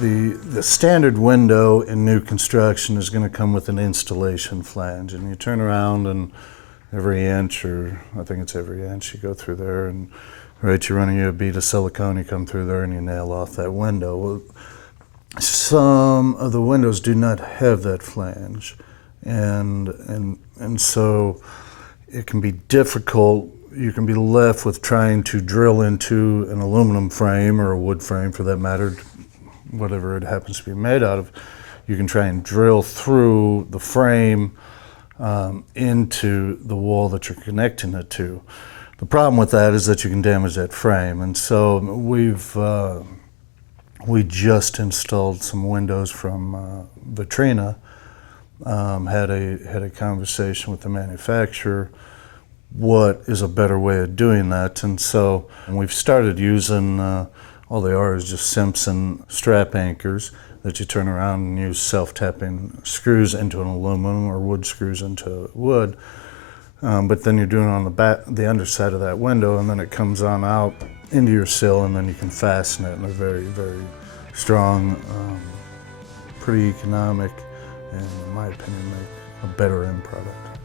The standard window in new construction is going to come with an installation flange, and you turn around and every inch, or I think it's every inch, you go through there and you're running a bead of silicone, you come through there and you nail off that window. Well, some of the windows do not have that flange, and so it can be difficult. You can be left with trying to drill into an aluminum frame or a wood frame for that matter, whatever it happens to be made out of. You can try and drill through the frame into the wall that you're connecting it to. The problem with that is that you can damage that frame, and so we just installed some windows from Vetrina. Had a conversation with the manufacturer. What is a better way of doing that? And so we've started using, all they are is just Simpson strap anchors that you turn around and use self-tapping screws into an aluminum or wood screws into wood. But then you're doing it on the underside of that window, and then it comes on out into your sill, and then you can fasten it in a very, very strong, pretty economic, and in my opinion, make a better end product.